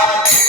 Para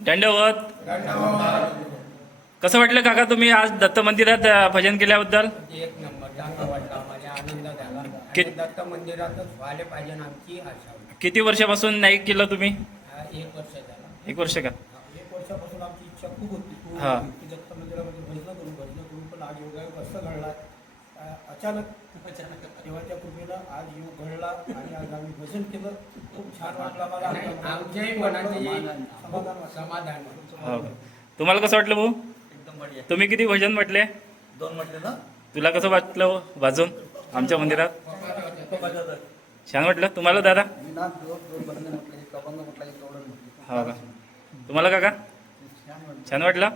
दंडवत. कसं वाटलं काका तुम्ही आज दत्त मंदिरात भजन केल्याबद्दल? किती वर्षापासून नाही केलं तुम्ही? एक वर्ष का? इच्छा खूप होती. खूप हा. होती की दत्त मंदिरामध्ये भजनं करू भजनं करू पण आज योगायोग असं घडला. अ- अचानक अचानक देवाच्या कृपेनं आज योग घडला आणि आज आम्ही भजन केलं. खूप छान वाटलं मला. आमच्याही मनाची समाधान वाटलं. समाधान हो का? तुम्हाला कसं वाटलं भाऊ एकदम बढिया. तुम्ही किती भजन म्हटले? दोन म्हटले ना? तुला कसं वाटलं वाजून आमच्या मंदिरात. छान वाटलं. तुम्हाला दादा? मी ना दोन दोन बंद म्हटलं एक अभंग म्हटलं एक गवळण म्हटलं. हो का? तुम्हाला काका? छान वाटलं.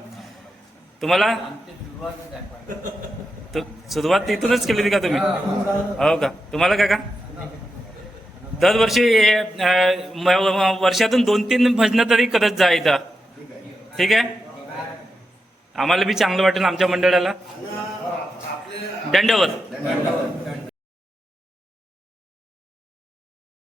तुम्हाला? सुरुवात तिथूनच केली होती का तुम्ही? हो का? तुम्हाला काका दरवर्षी अ, म- म- वर्षातून दोन तीन भजनं तरी करत जा इथं. ठीक आहे? आम्हाला बी चांगलं वाटेल आमच्या मंडळाला. दंडवत.